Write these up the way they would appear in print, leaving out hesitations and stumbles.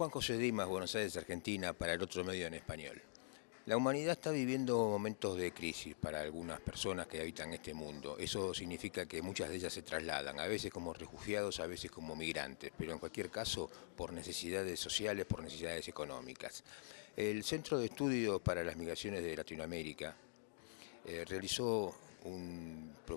Juan José Dimas, Buenos Aires, Argentina, para el otro medio en español. La humanidad está viviendo momentos de crisis para algunas personas que habitan este mundo. Eso significa que muchas de ellas se trasladan, a veces como refugiados, a veces como migrantes, pero en cualquier caso por necesidades sociales, por necesidades económicas. El Centro de Estudio para las Migraciones de Latinoamérica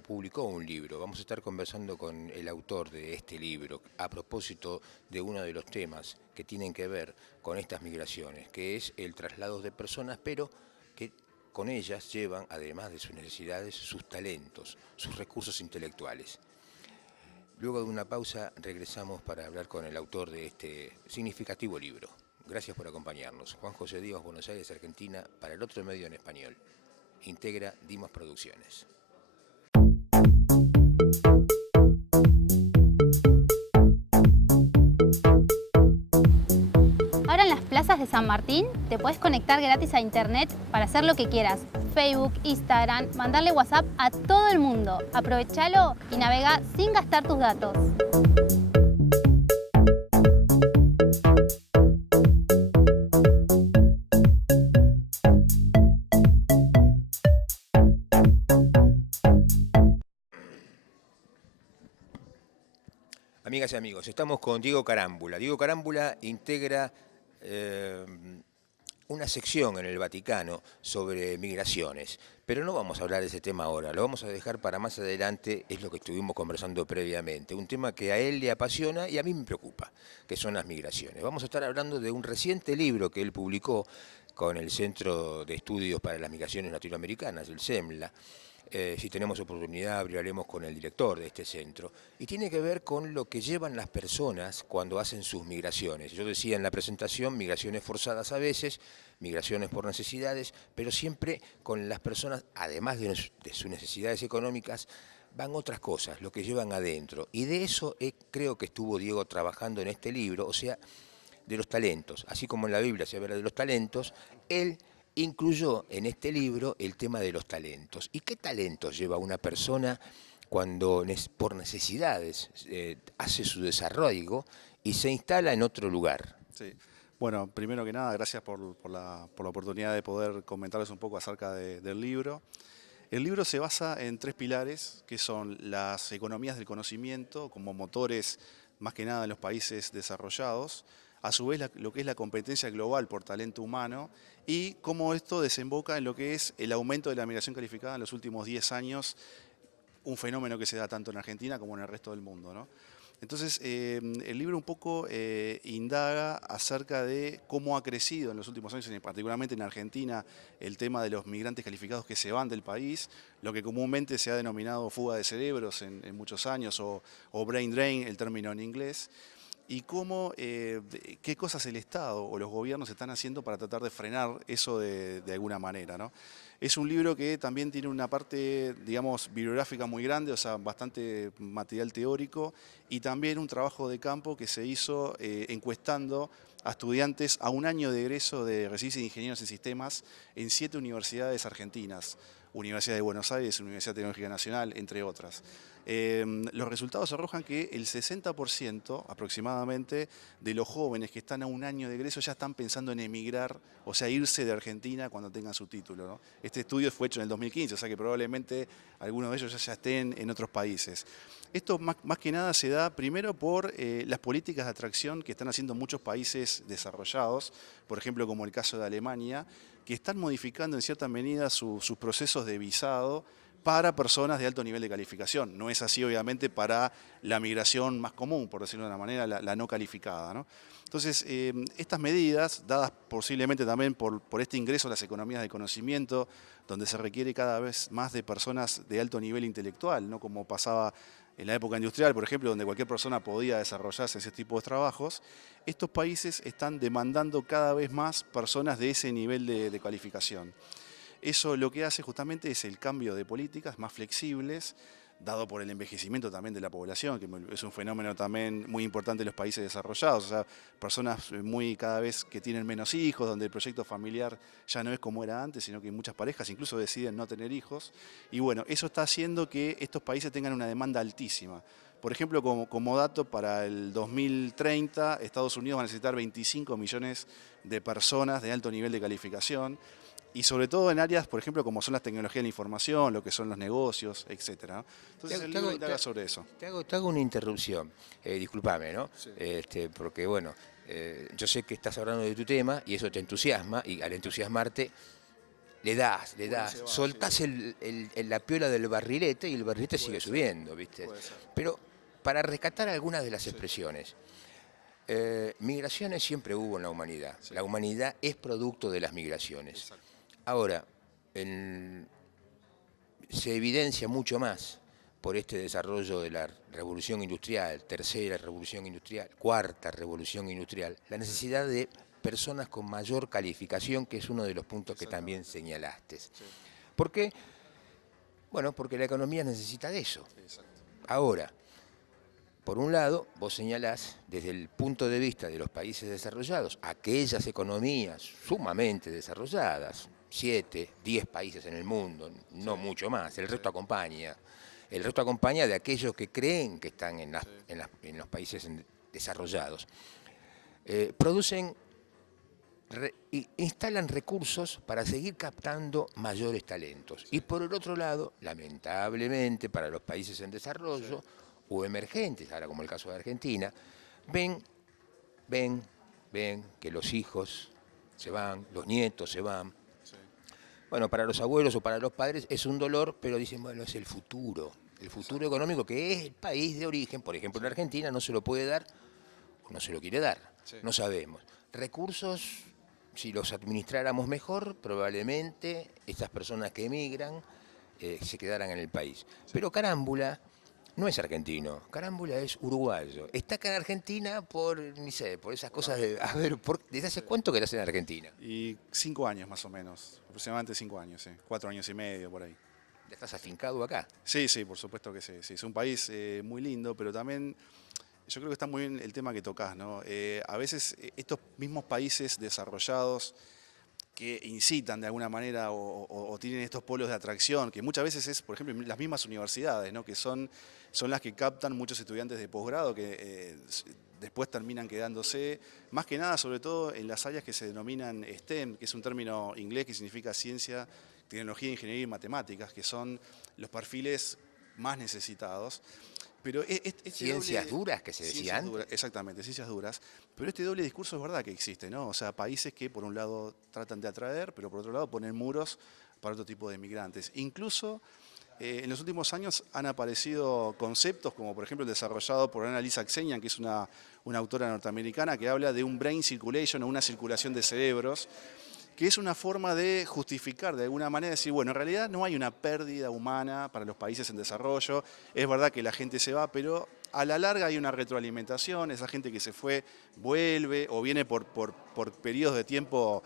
publicó un libro. Vamos a estar conversando con el autor de este libro a propósito de uno de los temas que tienen que ver con estas migraciones, que es el traslado de personas, pero que con ellas llevan, además de sus necesidades, sus talentos, sus recursos intelectuales. Luego de una pausa regresamos para hablar con el autor de este significativo libro. Gracias por acompañarnos. Juan José Dimas, Buenos Aires, Argentina, para el otro medio en español. Integra Dimas Producciones. Ahora en las plazas de San Martín te puedes conectar gratis a internet para hacer lo que quieras. Facebook, Instagram, mandarle WhatsApp a todo el mundo. Aprovechalo y navega sin gastar tus datos. Amigas y amigos, estamos con Diego Carámbula. Diego Carámbula integra una sección en el Vaticano sobre migraciones, pero no vamos a hablar de ese tema ahora, lo vamos a dejar para más adelante, es lo que estuvimos conversando previamente, un tema que a él le apasiona y a mí me preocupa, que son las migraciones. Vamos a estar hablando de un reciente libro que él publicó con el Centro de Estudios para las Migraciones Latinoamericanas, el CEMLA. Si tenemos oportunidad, hablaremos con el director de este centro. Y tiene que ver con lo que llevan las personas cuando hacen sus migraciones. Yo decía en la presentación, migraciones forzadas a veces, migraciones por necesidades, pero siempre con las personas, además de sus necesidades económicas, van otras cosas, lo que llevan adentro. Y de eso creo que estuvo Diego trabajando en este libro, o sea, de los talentos. Así como en la Biblia se habla de los talentos, él incluyó en este libro el tema de los talentos. ¿Y qué talentos lleva una persona cuando por necesidades hace su desarrollo y se instala en otro lugar? Sí. Bueno, primero que nada, gracias por la oportunidad de poder comentarles un poco acerca del libro. El libro se basa en tres pilares, que son las economías del conocimiento, como motores más que nada en los países desarrollados, a su vez lo que es la competencia global por talento humano y cómo esto desemboca en lo que es el aumento de la migración calificada en los últimos 10 años, un fenómeno que se da tanto en Argentina como en el resto del mundo, ¿no? Entonces, el libro un poco indaga acerca de cómo ha crecido en los últimos años, particularmente en Argentina, el tema de los migrantes calificados que se van del país, lo que comúnmente se ha denominado fuga de cerebros en muchos años, o brain drain, el término en inglés, y cómo, qué cosas el Estado o los gobiernos están haciendo para tratar de frenar eso de alguna manera, ¿no? Es un libro que también tiene una parte, digamos, bibliográfica muy grande, o sea, bastante material teórico, y también un trabajo de campo que se hizo encuestando a estudiantes a un año de egreso de recibirse de ingenieros en sistemas en 7 universidades argentinas. Universidad de Buenos Aires, Universidad Tecnológica Nacional, entre otras. Los resultados arrojan que el 60% aproximadamente de los jóvenes que están a un año de egreso ya están pensando en emigrar, o sea, irse de Argentina cuando tengan su título, ¿no? Este estudio fue hecho en el 2015, o sea que probablemente algunos de ellos ya estén en otros países. Esto más que nada se da primero por las políticas de atracción que están haciendo muchos países desarrollados, por ejemplo como el caso de Alemania, que están modificando en cierta medida sus procesos de visado para personas de alto nivel de calificación. No es así, obviamente, para la migración más común, por decirlo de una manera, la no calificada, ¿no? Entonces, estas medidas, dadas posiblemente también por este ingreso a las economías del conocimiento, donde se requiere cada vez más de personas de alto nivel intelectual, ¿no? Como pasaba en la época industrial, por ejemplo, donde cualquier persona podía desarrollarse en ese tipo de trabajos, estos países están demandando cada vez más personas de ese nivel de calificación. Eso lo que hace justamente es el cambio de políticas más flexibles, dado por el envejecimiento también de la población, que es un fenómeno también muy importante en los países desarrollados, o sea, personas cada vez que tienen menos hijos, donde el proyecto familiar ya no es como era antes, sino que muchas parejas incluso deciden no tener hijos, y bueno, eso está haciendo que estos países tengan una demanda altísima. Por ejemplo, como dato, para el 2030 Estados Unidos va a necesitar 25 millones de personas de alto nivel de calificación y sobre todo en áreas, por ejemplo, como son las tecnologías de la información, lo que son los negocios, etcétera, ¿no? Entonces el libro indaga sobre eso. Te hago una interrupción, discúlpame, ¿no? Sí. Porque bueno, yo sé que estás hablando de tu tema y eso te entusiasma y al entusiasmarte le das, soltás la piola del barrilete y el barrilete sigue subiendo, ¿viste? Puede ser. Pero para rescatar algunas de las expresiones, migraciones siempre hubo en la humanidad. Sí. La humanidad es producto de las migraciones. Exacto. Ahora, se evidencia mucho más por este desarrollo de la revolución industrial, tercera revolución industrial, cuarta revolución industrial, la necesidad de personas con mayor calificación, que es uno de los puntos que también señalaste. Sí. ¿Por qué? Bueno, porque la economía necesita de eso. Sí, exacto. Ahora, por un lado, vos señalás, desde el punto de vista de los países desarrollados, aquellas economías sumamente desarrolladas, 7, 10 países en el mundo, no mucho más, el resto acompaña. El resto acompaña de aquellos que creen que están en los países desarrollados. Producen, instalan recursos para seguir captando mayores talentos. Y por el otro lado, lamentablemente, para los países en desarrollo o emergentes, ahora como el caso de Argentina, ven que los hijos se van, los nietos se van. Sí. Bueno, para los abuelos o para los padres es un dolor, pero dicen, bueno, es el futuro económico que es el país de origen, por ejemplo en Argentina, no se lo puede dar o no se lo quiere dar, no sabemos. Recursos, si los administráramos mejor, probablemente estas personas que emigran se quedaran en el país. Pero Carámbula no es argentino, Carámbula es uruguayo. Está acá en Argentina por, ni sé, por esas cosas de, a ver, ¿desde hace cuánto que estás en Argentina? Y 5 años más o menos, aproximadamente 5 años, sí. 4 años y medio por ahí. ¿Ya estás afincado acá? Sí, sí, por supuesto que sí. Sí, es un país muy lindo, pero también yo creo que está muy bien el tema que tocás, ¿no? A veces estos mismos países desarrollados que incitan de alguna manera o tienen estos polos de atracción, que muchas veces es, por ejemplo, las mismas universidades, ¿no? Que son las que captan muchos estudiantes de posgrado que después terminan quedándose, más que nada, sobre todo en las áreas que se denominan STEM, que es un término inglés que significa ciencia, tecnología, ingeniería y matemáticas, que son los perfiles más necesitados. Pero ciencias duras que se decían. Exactamente, ciencias duras. Pero este doble discurso es verdad que existe, ¿no? O sea, países que por un lado tratan de atraer, pero por otro lado ponen muros para otro tipo de migrantes. Incluso en los últimos años han aparecido conceptos como por ejemplo el desarrollado por Annalisa Aksenian, que es una autora norteamericana que habla de un brain circulation o una circulación de cerebros, que es una forma de justificar de alguna manera, decir, bueno, en realidad no hay una pérdida humana para los países en desarrollo, es verdad que la gente se va, pero a la larga hay una retroalimentación, esa gente que se fue vuelve o viene por periodos de tiempo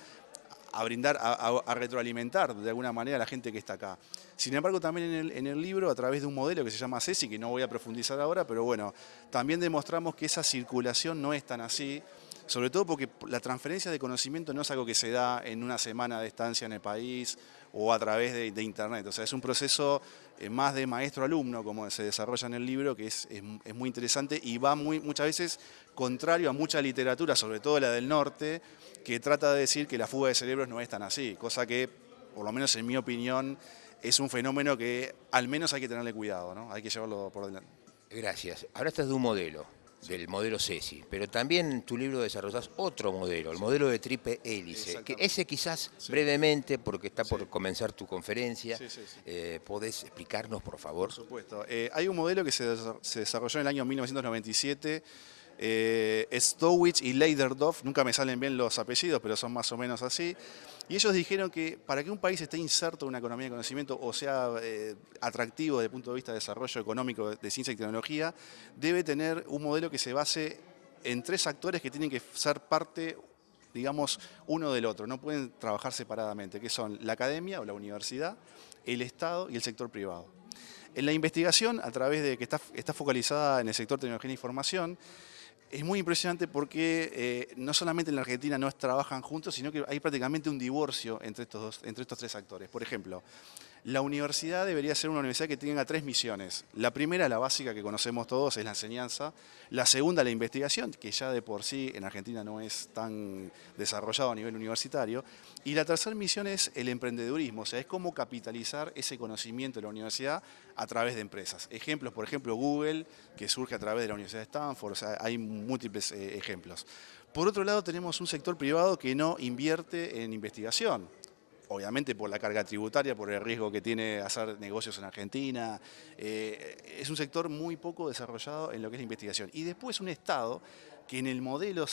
a brindar, a retroalimentar de alguna manera a la gente que está acá. Sin embargo, también en el libro, a través de un modelo que se llama CESI, que no voy a profundizar ahora, pero bueno, también demostramos que esa circulación no es tan así, sobre todo porque la transferencia de conocimiento no es algo que se da en una semana de estancia en el país o a través de internet. O sea, es un proceso más de maestro-alumno, como se desarrolla en el libro, que es muy interesante y va muchas veces contrario a mucha literatura, sobre todo la del norte, que trata de decir que la fuga de cerebros no es tan así, cosa que, por lo menos en mi opinión, es un fenómeno que al menos hay que tenerle cuidado, ¿no? Hay que llevarlo por delante. Gracias. Ahora estás de un modelo, del modelo CESI, pero también en tu libro desarrollás otro modelo, el modelo de triple hélice, que ese quizás brevemente, porque está por comenzar tu conferencia, ¿podés explicarnos, por favor? Por supuesto. Hay un modelo que se desarrolló en el año 1997, Stowitz y Leiderdorf, nunca me salen bien los apellidos, pero son más o menos así. Y ellos dijeron que para que un país esté inserto en una economía de conocimiento o sea atractivo desde el punto de vista de desarrollo económico de ciencia y tecnología, debe tener un modelo que se base en 3 actores que tienen que ser parte, digamos, uno del otro, no pueden trabajar separadamente, que son la academia o la universidad, el Estado y el sector privado. En la investigación, a través de que está focalizada en el sector tecnología e información, es muy impresionante porque no solamente en la Argentina no trabajan juntos, sino que hay prácticamente un divorcio entre estos 3 actores. Por ejemplo, La universidad debería ser una universidad que tenga 3 misiones. La primera, la básica que conocemos todos, es la enseñanza. La segunda, la investigación, que ya de por sí en Argentina no es tan desarrollado a nivel universitario. Y la tercera misión es el emprendedurismo, o sea, es cómo capitalizar ese conocimiento de la universidad a través de empresas. Ejemplos, por ejemplo, Google, que surge a través de la Universidad de Stanford, o sea, hay múltiples ejemplos. Por otro lado, tenemos un sector privado que no invierte en investigación. Obviamente por la carga tributaria, por el riesgo que tiene hacer negocios en Argentina. Es un sector muy poco desarrollado en lo que es la investigación. Y después un Estado que en el modelo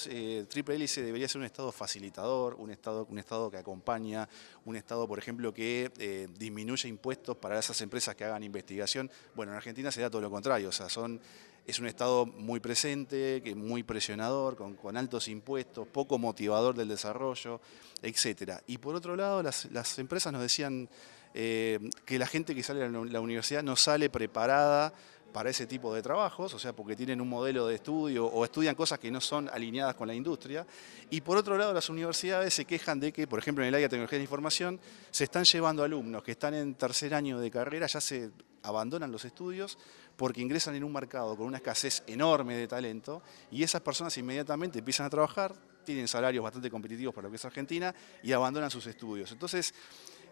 triple hélice debería ser un Estado facilitador, un Estado que acompaña, un Estado, por ejemplo, que disminuye impuestos para esas empresas que hagan investigación. Bueno, en Argentina se da todo lo contrario, o sea, es un Estado muy presente, muy presionador, con altos impuestos, poco motivador del desarrollo, etcétera. Y por otro lado, las empresas nos decían que la gente que sale de la universidad no sale preparada para ese tipo de trabajos, o sea, porque tienen un modelo de estudio o estudian cosas que no son alineadas con la industria. Y por otro lado, las universidades se quejan de que, por ejemplo, en el área de tecnología de la información, se están llevando alumnos que están en tercer año de carrera, ya se abandonan los estudios porque ingresan en un mercado con una escasez enorme de talento y esas personas inmediatamente empiezan a trabajar, tienen salarios bastante competitivos para lo que es Argentina y abandonan sus estudios. Entonces,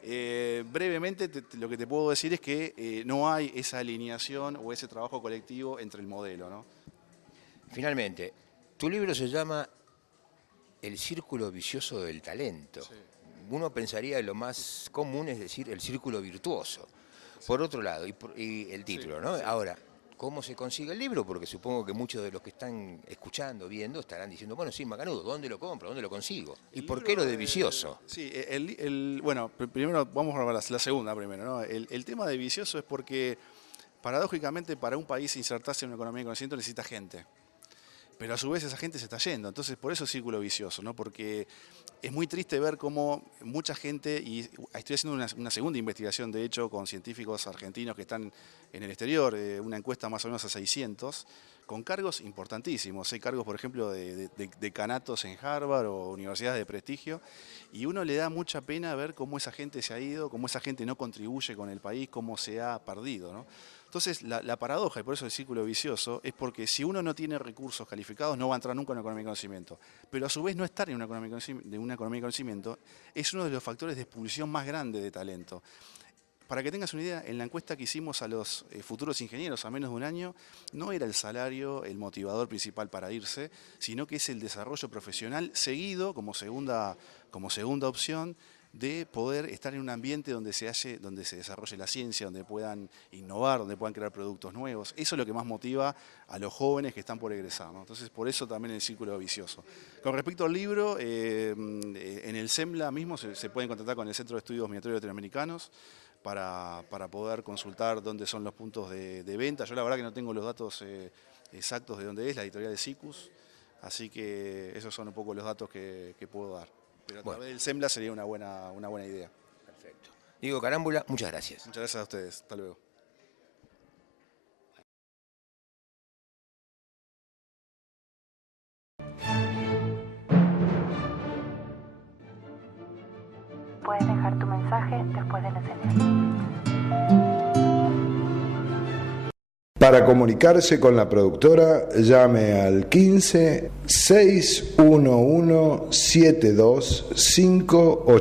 brevemente lo que te puedo decir es que no hay esa alineación o ese trabajo colectivo entre el modelo, ¿no? Finalmente, tu libro se llama El círculo vicioso del talento. Sí. Uno pensaría lo más común es decir el círculo virtuoso. Por otro lado, y el título, ¿no? Sí. Ahora, ¿cómo se consigue el libro? Porque supongo que muchos de los que están escuchando, viendo, estarán diciendo, bueno, sí, macanudo, ¿dónde lo compro? ¿Dónde lo consigo? ¿Y por qué lo de vicioso? Sí, bueno, primero vamos a ver la segunda primero, ¿no? El tema de vicioso es porque, paradójicamente, para un país insertarse en una economía de conocimiento necesita gente. Pero a su vez esa gente se está yendo, entonces por eso es círculo vicioso, ¿no? Porque es muy triste ver cómo mucha gente, y estoy haciendo una segunda investigación de hecho con científicos argentinos que están en el exterior, una encuesta más o menos a 600, con cargos importantísimos. Hay cargos, por ejemplo, de decanatos en Harvard o universidades de prestigio, y uno le da mucha pena ver cómo esa gente se ha ido, cómo esa gente no contribuye con el país, cómo se ha perdido, ¿no? Entonces, la paradoja, y por eso el círculo vicioso, es porque si uno no tiene recursos calificados, no va a entrar nunca en una economía de conocimiento. Pero a su vez, no estar en una economía de conocimiento es uno de los factores de expulsión más grandes de talento. Para que tengas una idea, en la encuesta que hicimos a los futuros ingenieros a menos de un año, no era el salario el motivador principal para irse, sino que es el desarrollo profesional seguido como segunda opción, de poder estar en un ambiente donde se desarrolle la ciencia, donde puedan innovar, donde puedan crear productos nuevos. Eso es lo que más motiva a los jóvenes que están por egresar, ¿no? Entonces, por eso también el círculo vicioso. Con respecto al libro, en el CEMLA mismo se pueden contactar con el Centro de Estudios Migratorios Latinoamericanos para poder consultar dónde son los puntos de venta. Yo la verdad que no tengo los datos exactos de dónde es, la editorial de SICUS, así que esos son un poco los datos que puedo dar. Pero a través del CEMLA sería una buena idea. Perfecto. Diego Carámbula, muchas gracias. Muchas gracias a ustedes. Hasta luego. Puedes dejar tu mensaje después de la señal. Para comunicarse con la productora, llame al 15 611 7258.